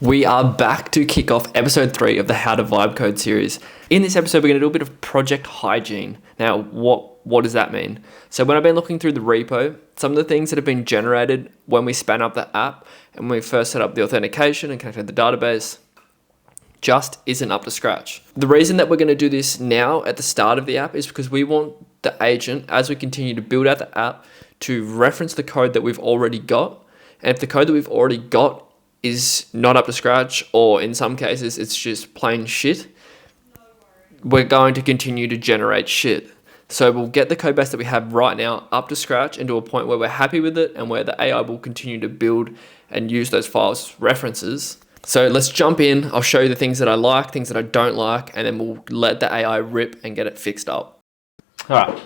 We are back to kick off episode 3 of the How to Vibe Code series. In this episode, we're going to do a bit of project hygiene. Now, what does that mean? So when I've been looking through the repo, some of the things that have been generated when we span up the app and when we first set up the authentication and connected the database just isn't up to scratch. The reason that we're going to do this now at the start of the app is because we want the agent, as we continue to build out the app, to reference the code that we've already got. And if the code that we've already got is not up to scratch, or in some cases it's just plain shit, we're going to continue to generate shit. So we'll get the code base that we have right now up to scratch and to a point where we're happy with it and where the AI will continue to build and use those files as references. So let's jump in. I'll show you the things that I like, things that I don't like, and then we'll let the AI rip and get it fixed up. All right.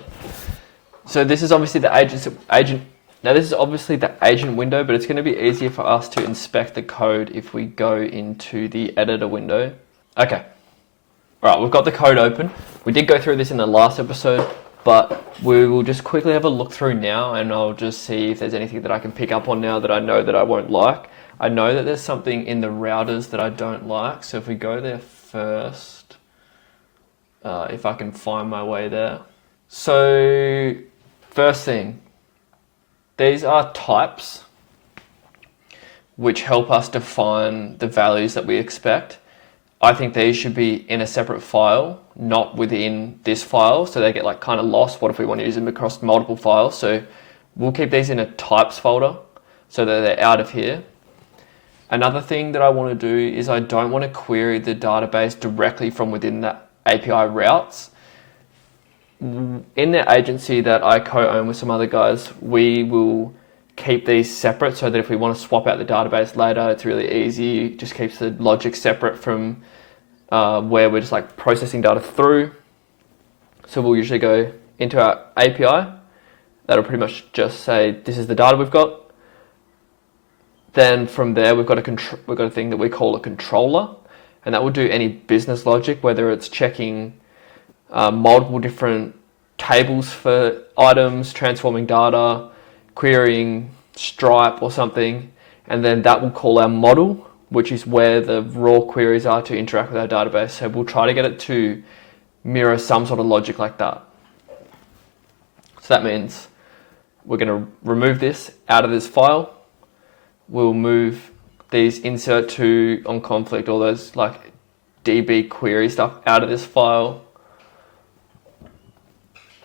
So this is obviously the agent. Now this is obviously the agent window, but it's going to be easier for us to inspect the code if we go into the editor window. Okay. All right, we've got the code open. We did go through this in the last episode, but we will just quickly have a look through now, and I'll just see if there's anything that I can pick up on now that I know that I won't like. I know that there's something in the routers that I don't like, so if we go there first, if I can find my way there. So first thing, these are types which help us define the values that we expect. I think these should be in a separate file, not within this file, so they get like kind of lost. What if we want to use them across multiple files? So we'll keep these in a types folder so that they're out of here. Another thing that I want to do is I don't want to query the database directly from within the API routes. In the agency that I co-own with some other guys, we will keep these separate so that if we want to swap out the database later, it's really easy. It just keeps the logic separate from where we're just like processing data through. So we'll usually go into our API. That'll pretty much just say, this is the data we've got. Then from there, we've got a thing that we call a controller, and that will do any business logic, whether it's checking multiple different tables for items, transforming data, querying Stripe or something, and then that will call our model, which is where the raw queries are to interact with our database. So we'll try to get it to mirror some sort of logic like that. So that means we're going to remove this out of this file. We'll move these insert to on conflict, all those like DB query stuff out of this file.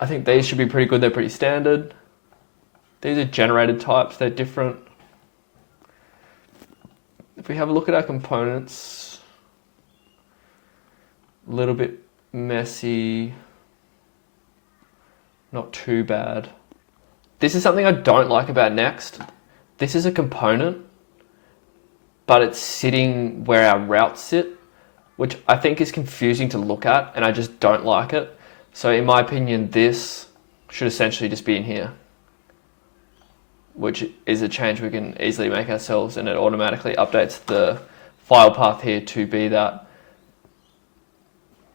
I think these should be pretty good. They're pretty standard. These are generated types. They're different. If we have a look at our components, a little bit messy, not too bad. This is something I don't like about Next. This is a component, but it's sitting where our routes sit, which I think is confusing to look at, and I just don't like it. So in my opinion, this should essentially just be in here, which is a change we can easily make ourselves, and it automatically updates the file path here to be that.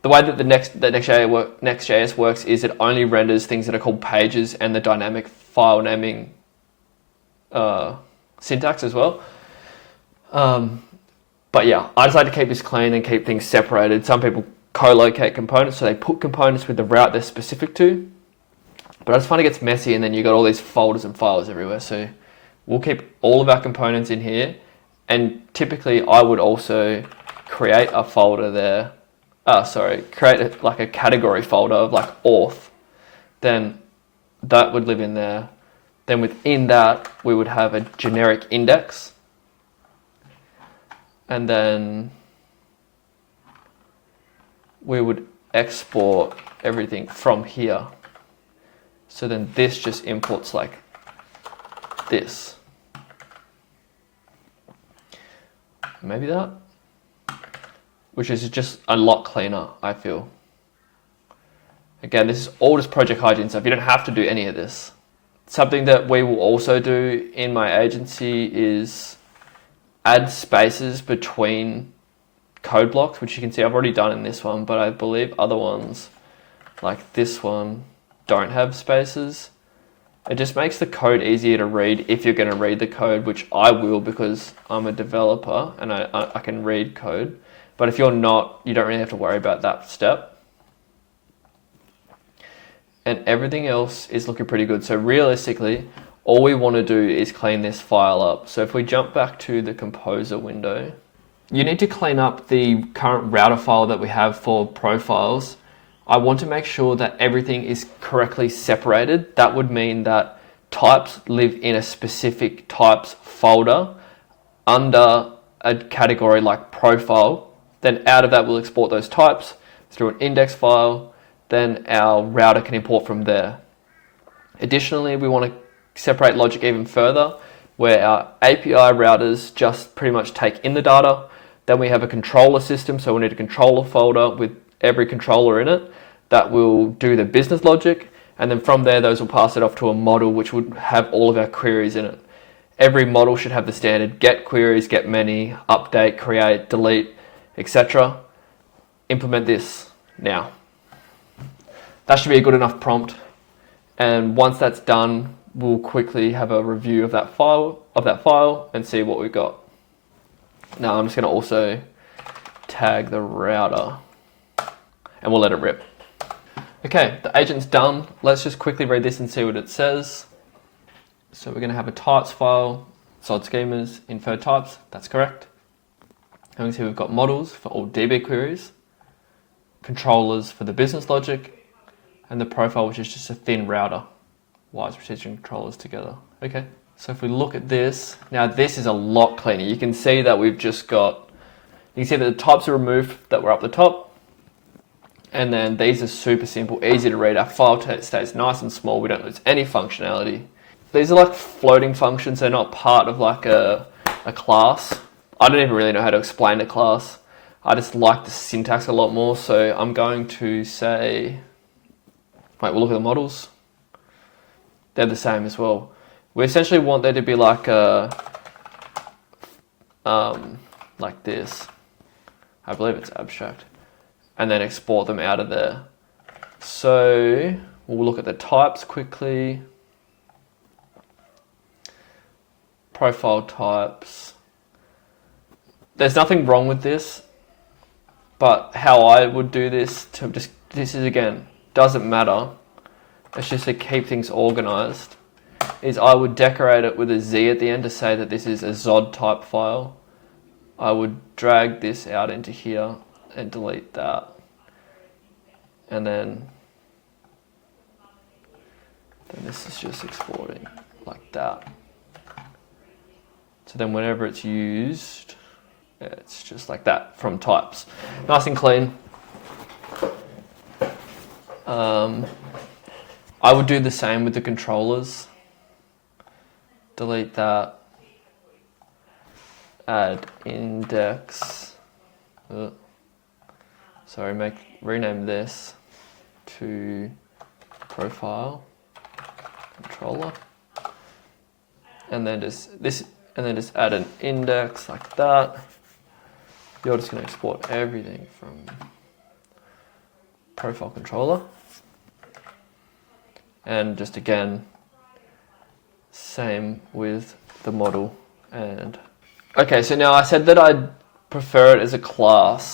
The way that the Next.js works is it only renders things that are called pages and the dynamic file naming syntax as well. But yeah, I just like to keep this clean and keep things separated. Some people co-locate components, so they put components with the route they're specific to. But I just find it gets messy, and then you got all these folders and files everywhere. So we'll keep all of our components in here. And typically I would also create a folder there. Create like a category folder of like auth. Then that would live in there. Then within that, we would have a generic index. And then we would export everything from here. So then this just imports like this. Maybe that, which is just a lot cleaner, I feel. Again, this is all just project hygiene stuff. You don't have to do any of this. Something that we will also do in my agency is add spaces between code blocks, which you can see I've already done in this one, but I believe other ones like this one don't have spaces. It just makes the code easier to read if you're going to read the code, which I will because I'm a developer and I can read code. But if you're not, you don't really have to worry about that step. And everything else is looking pretty good. So realistically, all we want to do is clean this file up. So if we jump back to the composer window, you need to clean up the current router file that we have for profiles. I want to make sure that everything is correctly separated. That would mean that types live in a specific types folder under a category like profile. Then out of that, we'll export those types through an index file. Then our router can import from there. Additionally, we want to separate logic even further, where our API routers just pretty much take in the data. Then we have a controller system, so we need a controller folder with every controller in it that will do the business logic. And then from there, those will pass it off to a model, which would have all of our queries in it. Every model should have the standard get queries, get many, update, create, delete, etc. Implement this now. That should be a good enough prompt. And once that's done, we'll quickly have a review of that file and see what we've got. Now I'm just going to also tag the router and we'll let it rip. Okay, the agent's done. Let's just quickly read this and see what it says. So we're going to have a types file, solid schemas, infer types. That's correct. And we can see we've got models for all DB queries, controllers for the business logic, and the profile, which is just a thin router. Why is precision controllers together? Okay, so if we look at this, now this is a lot cleaner. You can see that we've just got, you can see that the types are removed that were up the top. And then these are super simple, easy to read. Our file stays nice and small. We don't lose any functionality. These are like floating functions. They're not part of like a class. I don't even really know how to explain a class. I just like the syntax a lot more. So I'm going to say, wait, we'll look at the models. They're the same as well. We essentially want there to be like a, like this. I believe it's abstract. And then export them out of there. So we'll look at the types quickly. Profile types. There's nothing wrong with this, but how I would do this this is again, doesn't matter. It's just to keep things organized, is I would decorate it with a Z at the end to say that this is a ZOD type file. I would drag this out into here and delete that. And then this is just exporting like that. So then whenever it's used, it's just like that from types. Nice and clean. I would do the same with the controllers. Delete that. Add index. Sorry, rename this to profile controller, and then just add an index like that. You're just going to export everything from profile controller, and just again, same with the model. And okay, so now I said that I'd prefer it as a class,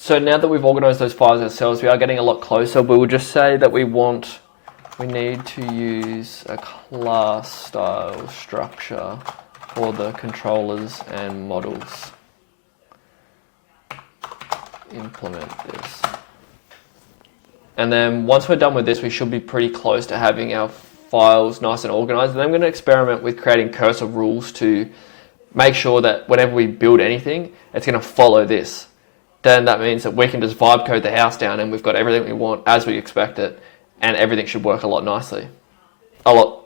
so now that we've organized those files ourselves, we are getting a lot closer. We will just say that we need to use a class style structure for the controllers and models. Implement this. And then once we're done with this, we should be pretty close to having our files nice and organized. And then I'm going to experiment with creating cursor rules to make sure that whenever we build anything, it's going to follow this. Then that means that we can just vibe code the house down and we've got everything we want as we expect it, and everything should work a lot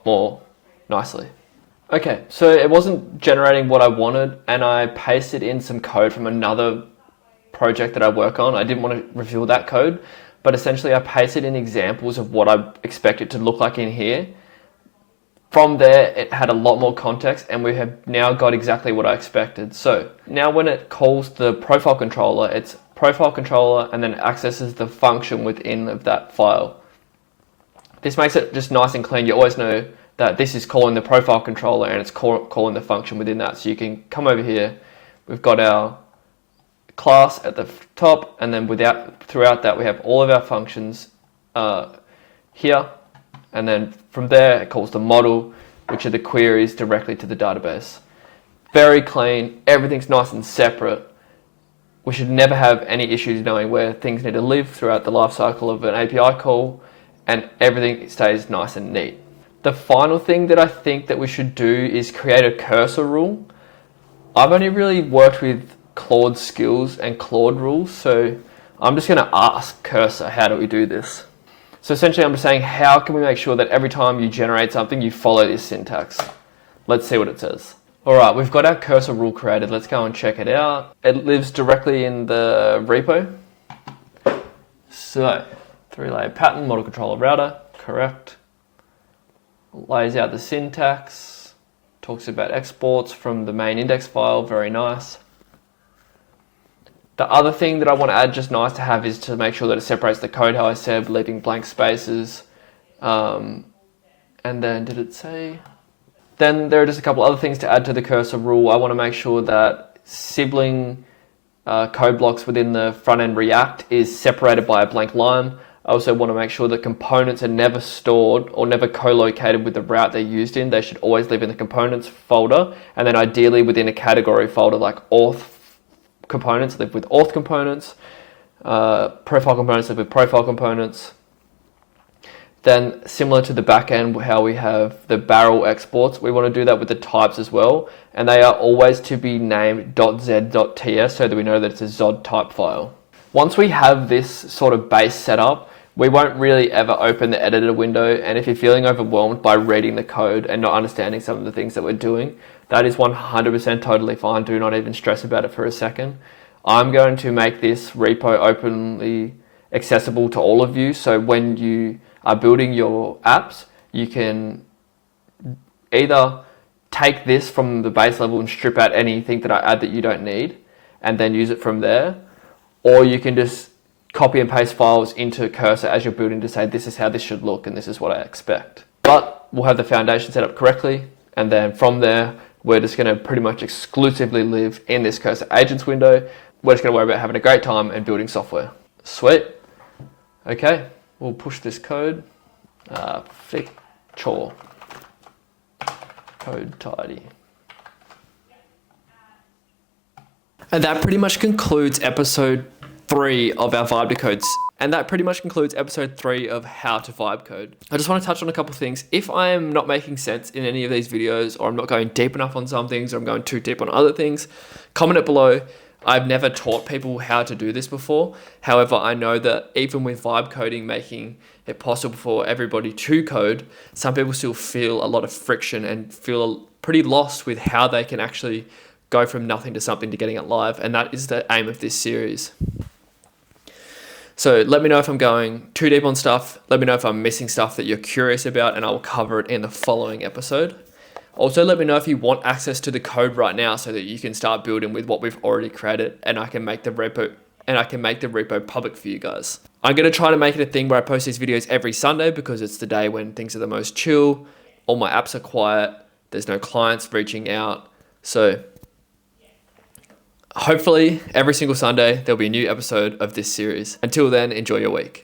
more nicely. Okay, so it wasn't generating what I wanted, and I pasted in some code from another project that I work on. I didn't want to reveal that code, but essentially I pasted in examples of what I expect it to look like in here. From there, it had a lot more context, and we have now got exactly what I expected. So now when it calls the profile controller, it's profile controller and then accesses the function within of that file. This makes it just nice and clean. You always know that this is calling the profile controller and it's calling the function within that. So you can come over here. We've got our class at the top, and then throughout that we have all of our functions here, and then from there it calls the model, which are the queries directly to the database. Very clean, everything's nice and separate. We should never have any issues knowing where things need to live throughout the life cycle of an API call, and everything stays nice and neat. The final thing that I think that we should do is create a cursor rule. I've only really worked with Claude skills and Claude rules, so I'm just going to ask cursor, how do we do this? So essentially I'm just saying, how can we make sure that every time you generate something, you follow this syntax? Let's see what it says. All right, we've got our cursor rule created. Let's go and check it out. It lives directly in the repo. So 3-layer pattern, model controller router, correct. Lays out the syntax, talks about exports from the main index file, very nice. The other thing that I want to add, just nice to have, is to make sure that it separates the code, how I said, leaving blank spaces. And then, did it say? Then there are just a couple other things to add to the cursor rule. I want to make sure that sibling code blocks within the front-end React is separated by a blank line. I also want to make sure that components are never stored or never co-located with the route they're used in. They should always live in the components folder, and then ideally within a category folder like auth components live with auth components, profile components live with profile components. Then similar to the backend, how we have the barrel exports, we want to do that with the types as well, and they are always to be named .z.ts so that we know that it's a Zod type file. Once we have this sort of base set up, we won't really ever open the editor window, and if you're feeling overwhelmed by reading the code and not understanding some of the things that we're doing, that is 100% totally fine. Do not even stress about it for a second. I'm going to make this repo openly accessible to all of you, so when you are building your apps, you can either take this from the base level and strip out anything that I add that you don't need and then use it from there, or you can just copy and paste files into Cursor as you're building to say, this is how this should look and this is what I expect. But we'll have the foundation set up correctly, and then from there, we're just going to pretty much exclusively live in this Cursor Agents window. We're just going to worry about having a great time and building software. Sweet. Okay, we'll push this code. Fixture. Code tidy. And that pretty much concludes episode 3 of our Vibe to Codes. And that pretty much concludes episode 3 of How to Vibe Code. I just want to touch on a couple of things. If I am not making sense in any of these videos, or I'm not going deep enough on some things, or I'm going too deep on other things, comment it below. I've never taught people how to do this before. However, I know that even with vibe coding making it possible for everybody to code, some people still feel a lot of friction and feel pretty lost with how they can actually go from nothing to something to getting it live. And that is the aim of this series. So let me know if I'm going too deep on stuff. Let me know if I'm missing stuff that you're curious about, and I will cover it in the following episode. Also, let me know if you want access to the code right now so that you can start building with what we've already created, and I can make the repo public for you guys. I'm going to try to make it a thing where I post these videos every Sunday because it's the day when things are the most chill. All my apps are quiet. There's no clients reaching out. So hopefully every single Sunday there'll be a new episode of this series. Until then, enjoy your week.